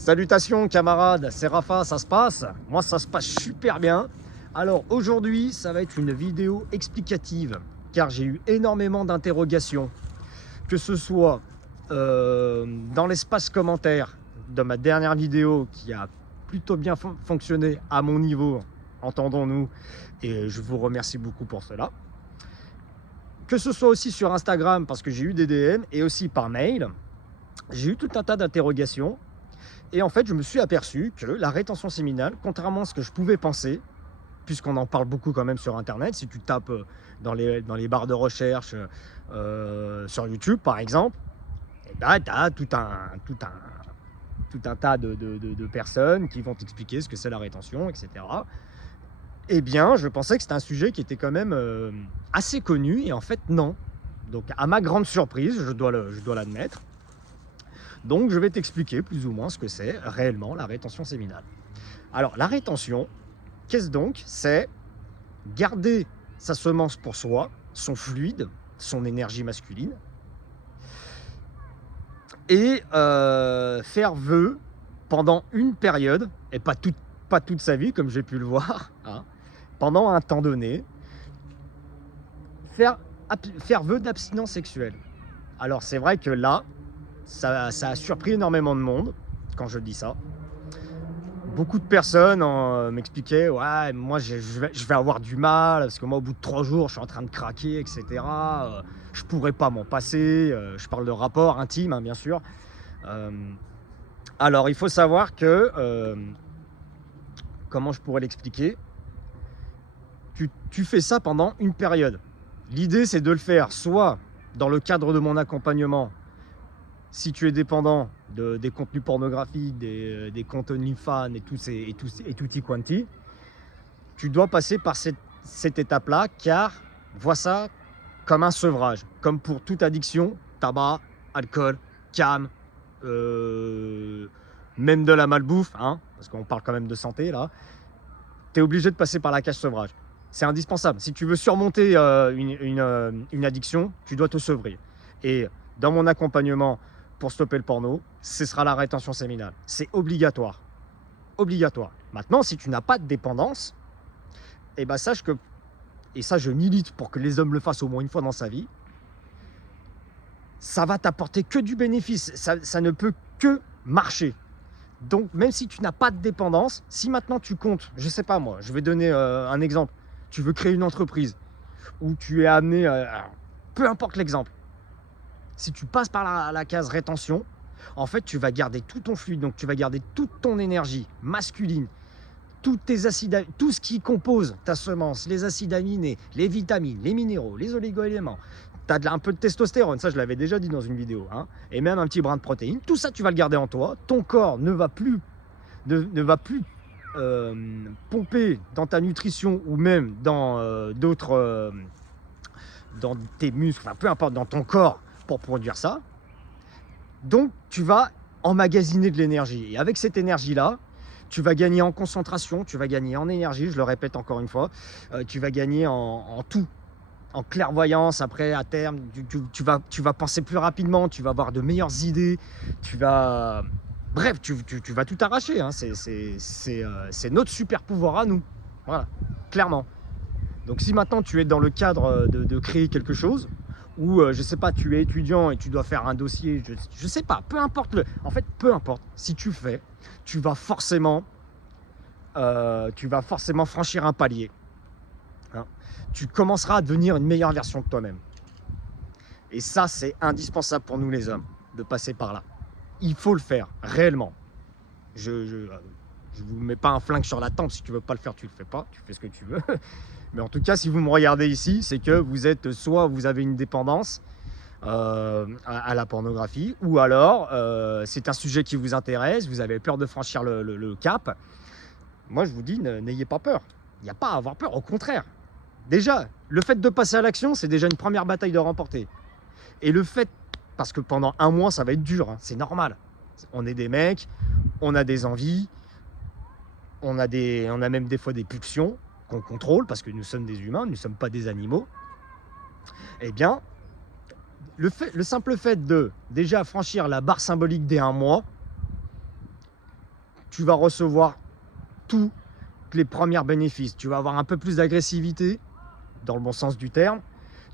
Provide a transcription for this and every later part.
Salutations camarades, c'est Rafa, ça se passe? Moi ça se passe super bien. Alors aujourd'hui ça va être une vidéo explicative car j'ai eu énormément d'interrogations, que ce soit dans l'espace commentaire de ma dernière vidéo qui a plutôt bien fonctionné à mon niveau, entendons-nous, et je vous remercie beaucoup pour cela. Que ce soit aussi sur Instagram parce que j'ai eu des DM et aussi par mail, j'ai eu tout un tas d'interrogations. Et en fait, je me suis aperçu que la rétention séminale, contrairement à ce que je pouvais penser, puisqu'on en parle beaucoup quand même sur Internet, si tu tapes dans les barres de recherche sur YouTube, par exemple, eh ben, tu as tout un tas de personnes qui vont t'expliquer ce que c'est la rétention, etc. Eh bien, je pensais que c'était un sujet qui était quand même assez connu, et en fait, non. Donc, à ma grande surprise, je dois l'admettre, donc je vais t'expliquer plus ou moins ce que c'est réellement la rétention séminale. Alors la rétention, qu'est-ce donc? C'est garder sa semence pour soi, son fluide, son énergie masculine, et faire vœu pendant une période, et pas toute sa vie comme j'ai pu le voir, hein, pendant un temps donné, faire vœu d'abstinence sexuelle. Alors c'est vrai que là, ça a surpris énormément de monde quand je dis ça. Beaucoup de personnes m'expliquaient, ouais, moi je vais avoir du mal parce que moi au bout de 3 jours je suis en train de craquer, etc. Je pourrais pas m'en passer. Je parle de rapport intime, hein, bien sûr. Alors il faut savoir que, comment je pourrais l'expliquer, tu fais ça pendant une période. L'idée c'est de le faire soit dans le cadre de mon accompagnement. Si tu es dépendant des contenus pornographiques, des comptes OnlyFans et tutti quanti, tu dois passer par cette étape-là, car vois ça comme un sevrage. Comme pour toute addiction, tabac, alcool, cam, même de la malbouffe, hein, parce qu'on parle quand même de santé là, tu es obligé de passer par la case sevrage. C'est indispensable. Si tu veux surmonter une addiction, tu dois te sevrer. Et dans mon accompagnement, pour stopper le porno, ce sera la rétention séminale. C'est obligatoire. Obligatoire. Maintenant, si tu n'as pas de dépendance, eh ben sache que, et ça je milite pour que les hommes le fassent au moins une fois dans sa vie, ça va t'apporter que du bénéfice. Ça ne peut que marcher. Donc même si tu n'as pas de dépendance, si maintenant tu comptes, je sais pas moi, je vais donner un exemple, tu veux créer une entreprise, ou tu es amené, peu importe l'exemple, si tu passes par la case rétention, en fait, tu vas garder tout ton fluide, donc tu vas garder toute ton énergie masculine, tous tes acides, tout ce qui compose ta semence, les acides aminés, les vitamines, les minéraux, les oligo-éléments. Tu as un peu de testostérone, ça je l'avais déjà dit dans une vidéo, hein, et même un petit brin de protéines. Tout ça, tu vas le garder en toi. Ton corps ne va plus pomper dans ta nutrition ou même dans d'autres, dans tes muscles, enfin peu importe, dans ton corps, pour produire ça. Donc tu vas emmagasiner de l'énergie, et avec cette énergie là tu vas gagner en concentration, tu vas gagner en énergie, je le répète encore une fois, tu vas gagner en tout, en clairvoyance. Après à terme tu vas penser plus rapidement, tu vas avoir de meilleures idées, tu vas, bref, tu vas tout arracher, hein. C'est notre super pouvoir à nous, voilà, clairement. Donc si maintenant tu es dans le cadre de créer quelque chose, ou je sais pas, tu es étudiant et tu dois faire un dossier, je sais pas, peu importe en fait, peu importe, si tu fais, tu vas forcément franchir un palier, hein. Tu commenceras à devenir une meilleure version de toi-même. Et ça, c'est indispensable pour nous les hommes, de passer par là. Il faut le faire, réellement. Je vous mets pas un flingue sur la tempe, si tu veux pas le faire, tu le fais pas, tu fais ce que tu veux. Mais en tout cas, si vous me regardez ici, c'est que vous êtes, soit vous avez une dépendance à la pornographie, ou alors c'est un sujet qui vous intéresse, vous avez peur de franchir le cap. Moi, je vous dis, n'ayez pas peur. Il n'y a pas à avoir peur, au contraire. Déjà, le fait de passer à l'action, c'est déjà une première bataille de remporter. Et le fait, parce que pendant un mois, ça va être dur, hein, c'est normal. On est des mecs, on a des envies, on a même des fois des pulsions qu'on contrôle, parce que nous sommes des humains, nous ne sommes pas des animaux. Eh bien, le simple fait de déjà franchir la barre symbolique des 1 mois, tu vas recevoir tous les premiers bénéfices. Tu vas avoir un peu plus d'agressivité, dans le bon sens du terme.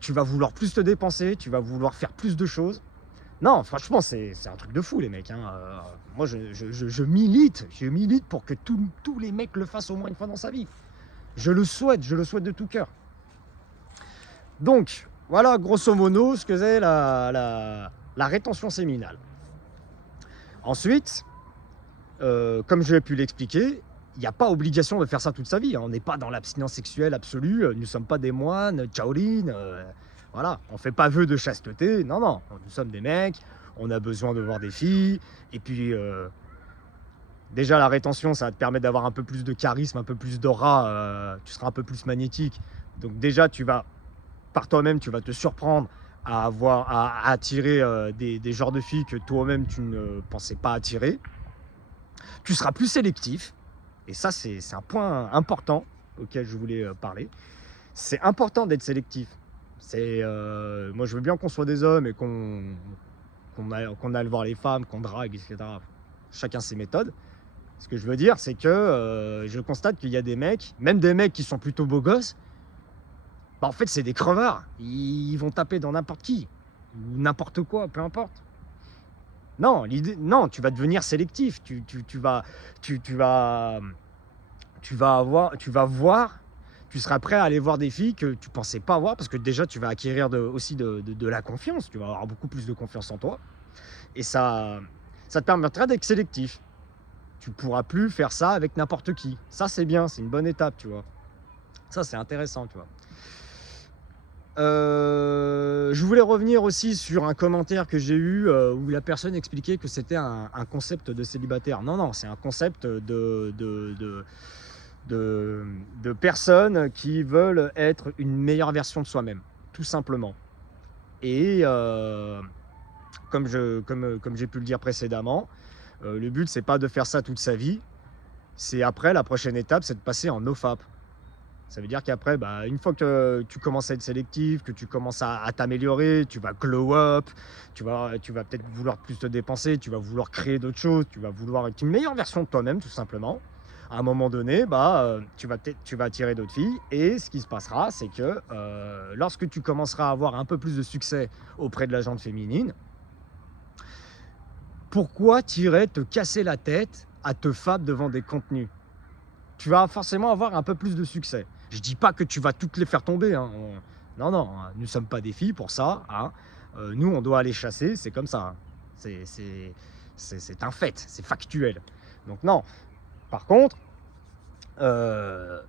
Tu vas vouloir plus te dépenser, tu vas vouloir faire plus de choses. Non, franchement, c'est un truc de fou, les mecs. Hein. Moi, je milite pour que tous les mecs le fassent au moins une fois dans sa vie. Je le souhaite de tout cœur. Donc, voilà, grosso modo, ce que c'est la rétention séminale. Ensuite, comme je l'ai pu l'expliquer, il n'y a pas obligation de faire ça toute sa vie. Hein. On n'est pas dans l'abstinence sexuelle absolue. Nous ne sommes pas des moines, Shaolin. Voilà, on ne fait pas vœu de chasteté. Non, non, nous sommes des mecs. On a besoin de voir des filles. Et puis, déjà, la rétention, ça va te permettre d'avoir un peu plus de charisme, un peu plus d'aura. Tu seras un peu plus magnétique. Donc déjà, par toi-même, tu vas te surprendre à attirer des genres de filles que toi-même, tu ne pensais pas attirer. Tu seras plus sélectif. Et ça, c'est un point important auquel je voulais parler. C'est important d'être sélectif. Moi, je veux bien qu'on soit des hommes et qu'on aille voir les femmes, qu'on drague, etc. Chacun ses méthodes. Ce que je veux dire, c'est que je constate qu'il y a des mecs, même des mecs qui sont plutôt beaux gosses, en fait, c'est des crevards. Ils vont taper dans n'importe qui, ou n'importe quoi, peu importe. Non, tu vas devenir sélectif. Tu seras prêt à aller voir des filles que tu pensais pas voir, parce que déjà tu vas acquérir aussi de la confiance. Tu vas avoir beaucoup plus de confiance en toi, et ça te permettra d'être sélectif. Tu pourras plus faire ça avec n'importe qui. Ça, c'est bien, c'est une bonne étape, tu vois. Ça, c'est intéressant, tu vois. Je voulais revenir aussi sur un commentaire que j'ai eu où la personne expliquait que c'était un concept de célibataire. Non, c'est un concept de personnes qui veulent être une meilleure version de soi-même, tout simplement. Et comme j'ai pu le dire précédemment, le but, c'est pas de faire ça toute sa vie. C'est après, la prochaine étape, c'est de passer en nofap. Ça veut dire qu'après, une fois que tu commences à être sélectif, que tu commences à t'améliorer, tu vas glow up, tu vas peut-être vouloir plus te dépenser, tu vas vouloir créer d'autres choses, tu vas vouloir être une meilleure version de toi-même, tout simplement. À un moment donné, tu vas attirer d'autres filles, et ce qui se passera, c'est que lorsque tu commenceras à avoir un peu plus de succès auprès de la gente féminine, pourquoi t'irais te casser la tête à te fab devant des contenus? Tu vas forcément avoir un peu plus de succès. Je dis pas que tu vas toutes les faire tomber. Hein. Non, nous ne sommes pas des filles pour ça. Hein. Nous, on doit aller chasser, c'est comme ça. Hein. C'est un fait, c'est factuel. Donc non. Par contre, la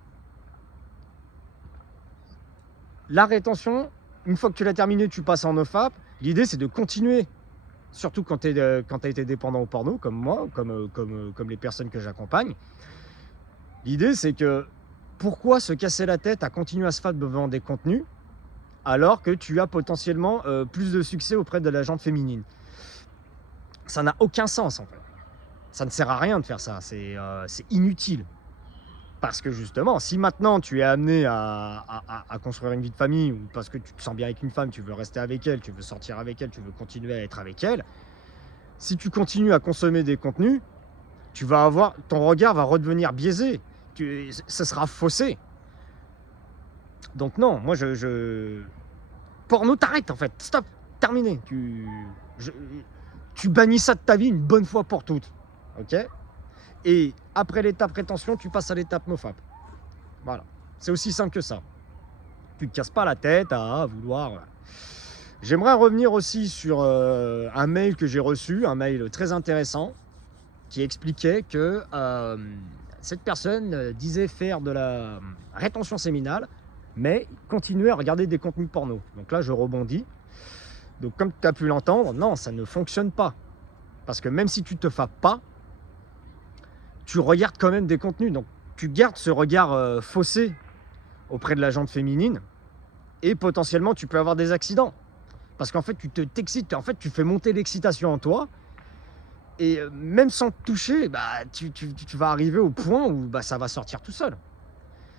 rétention, une fois que tu l'as terminée, tu passes en nofap. L'idée, c'est de continuer. Surtout quand tu as été dépendant au porno, comme moi, comme les personnes que j'accompagne. L'idée, c'est que pourquoi se casser la tête à continuer à se faire devant des contenus alors que tu as potentiellement plus de succès auprès de la gente féminine? Ça n'a aucun sens, en fait. Ça ne sert à rien de faire ça. C'est inutile. Parce que justement, si maintenant tu es amené à construire une vie de famille, ou parce que tu te sens bien avec une femme, tu veux rester avec elle, tu veux sortir avec elle, tu veux continuer à être avec elle, si tu continues à consommer des contenus, ton regard va redevenir biaisé. Ça sera faussé. Donc non, moi porno, t'arrêtes en fait. Stop, terminé. Tu bannis ça de ta vie une bonne fois pour toutes. Ok? Et après l'étape rétention, tu passes à l'étape nofap. Voilà. C'est aussi simple que ça. Tu te casses pas la tête à vouloir... Voilà. J'aimerais revenir aussi sur un mail que j'ai reçu, un mail très intéressant, qui expliquait que cette personne disait faire de la rétention séminale, mais continuer à regarder des contenus porno. Donc là, je rebondis. Donc comme tu as pu l'entendre, non, ça ne fonctionne pas. Parce que même si tu te fapes pas, tu regardes quand même des contenus. Donc tu gardes ce regard faussé auprès de la gente féminine, et potentiellement, tu peux avoir des accidents. Parce qu'en fait, tu t'excites, en fait, tu fais monter l'excitation en toi. Et même sans te toucher, tu vas arriver au point où ça va sortir tout seul.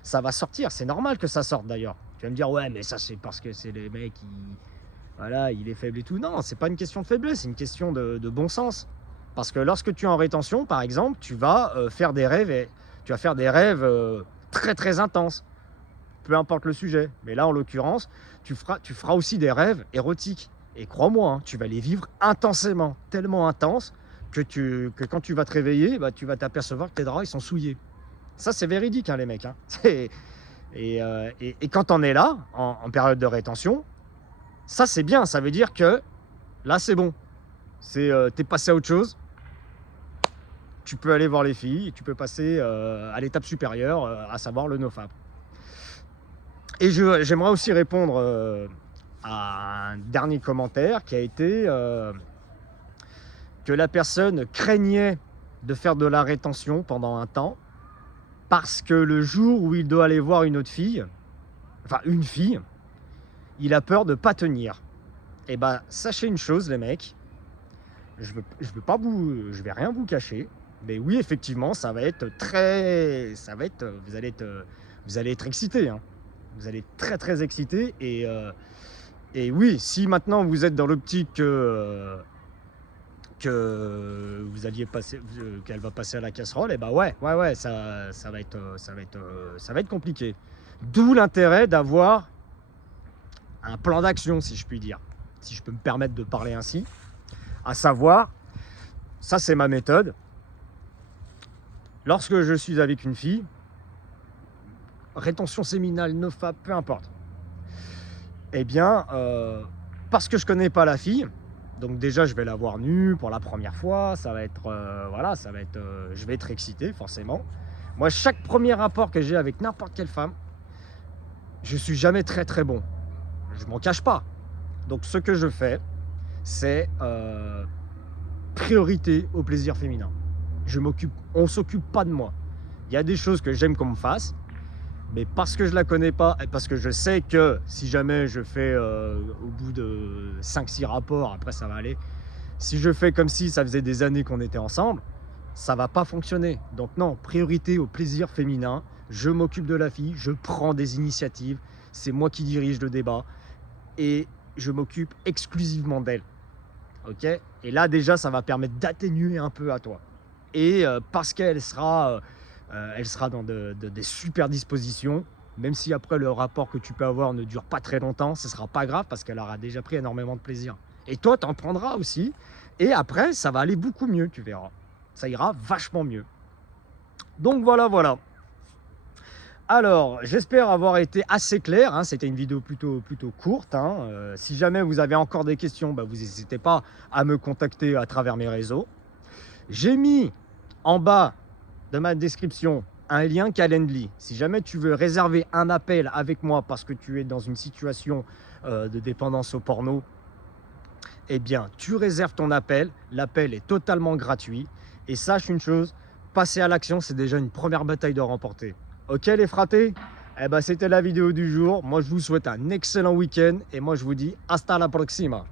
Ça va sortir, c'est normal que ça sorte d'ailleurs. Tu vas me dire, ouais, mais ça c'est parce que c'est les mecs, voilà, il est faible et tout. Non, c'est pas une question de faiblesse, c'est une question de bon sens. Parce que lorsque tu es en rétention, par exemple, tu vas faire des rêves, très très intenses. Peu importe le sujet. Mais là, en l'occurrence, tu feras aussi des rêves érotiques. Et crois-moi, hein, tu vas les vivre intensément, tellement intenses que quand tu vas te réveiller, bah, tu vas t'apercevoir que tes draps ils sont souillés. Ça, c'est véridique, hein, les mecs. Hein. Et quand on est là, en période de rétention, ça, c'est bien. Ça veut dire que là, c'est bon. T'es passé à autre chose. Tu peux aller voir les filles et tu peux passer à l'étape supérieure, à savoir le nofap. Et j'aimerais aussi répondre à un dernier commentaire qui a été que la personne craignait de faire de la rétention pendant un temps parce que le jour où il doit aller voir une autre fille, enfin une fille, il a peur de ne pas tenir. Et bah sachez une chose les mecs, je vais rien vous cacher, mais oui effectivement ça va être vous allez être excité, hein. Vous allez être très très excité et oui, si maintenant vous êtes dans l'optique que vous alliez passer, qu'elle va passer à la casserole, et bah ouais, ça va être compliqué. D'où l'intérêt d'avoir un plan d'action, si je puis dire, si je peux me permettre de parler ainsi, à savoir, ça c'est ma méthode. Lorsque je suis avec une fille, rétention séminale, nofap, peu importe. Eh bien, parce que je connais pas la fille, donc déjà je vais la voir nue pour la première fois, ça va être, je vais être excité forcément. Moi, chaque premier rapport que j'ai avec n'importe quelle femme, je suis jamais très très bon. Je m'en cache pas. Donc ce que je fais, c'est priorité au plaisir féminin. On s'occupe pas de moi. Il y a des choses que j'aime qu'on me fasse, mais parce que je la connais pas et parce que je sais que si jamais je fais au bout de 5-6 rapports, après ça va aller, si je fais comme si ça faisait des années qu'on était ensemble, ça va pas fonctionner. Donc non, priorité au plaisir féminin, je m'occupe de la fille, je prends des initiatives, c'est moi qui dirige le débat et je m'occupe exclusivement d'elle. Ok ? Et là déjà ça va permettre d'atténuer un peu à toi. Et parce qu'elle sera dans des super dispositions, même si après le rapport que tu peux avoir ne dure pas très longtemps, ce ne sera pas grave parce qu'elle aura déjà pris énormément de plaisir. Et toi, tu en prendras aussi. Et après, ça va aller beaucoup mieux, tu verras. Ça ira vachement mieux. Donc voilà. Alors, j'espère avoir été assez clair. Hein. C'était une vidéo plutôt courte. Hein. Si jamais vous avez encore des questions, bah, vous n'hésitez pas à me contacter à travers mes réseaux. J'ai mis en bas de ma description un lien Calendly. Si jamais tu veux réserver un appel avec moi parce que tu es dans une situation de dépendance au porno, eh bien tu réserves ton appel. L'appel est totalement gratuit. Et sache une chose, passer à l'action, c'est déjà une première bataille de remporter. Ok les fratés? Eh ben c'était la vidéo du jour. Moi je vous souhaite un excellent week-end et moi je vous dis hasta la próxima.